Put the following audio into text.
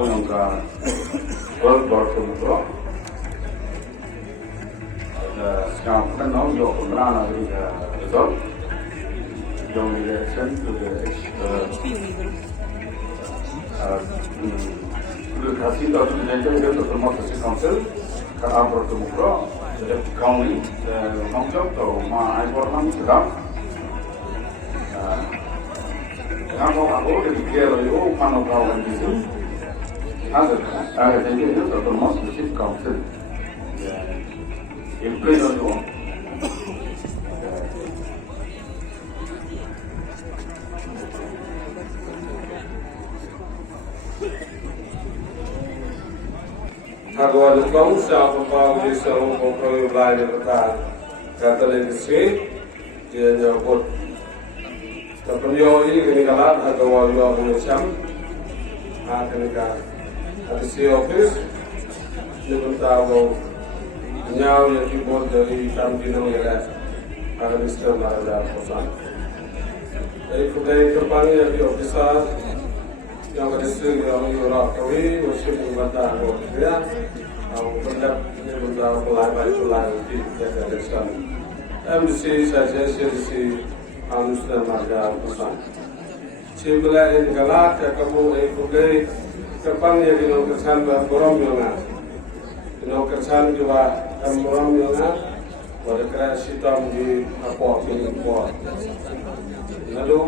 ko yung Barato Mukroh. Sekarang kita tahu pemenang dari result yang election to the kasih tahu presidential itu termasuk council kerana Barato Mukroh jadi county mangkok atau Aiborlang Shadap. Aku dikira itu mana kawan itu ada jadi itu termasuk council. Itu itu. Agora vamos já para o lição com o live para kata legislasi dia nyokot terpenuhi ini kalat atau walau macam akan ada si office dia tahu nyau yang dibuat dari kampung yang akan sistem ada pesan. Jadi kedai kepala yang di officer yang beristri yang orang kawin masih berbatang dia, benda benda pelai di jaga desa. MDC saja si anusnya ada pesan. Cipta yang galak kamu kedai kepala yang dinokersan berborong yang dinokersan juga berborong yang pada kerana sitam di apa ini buat. Lalu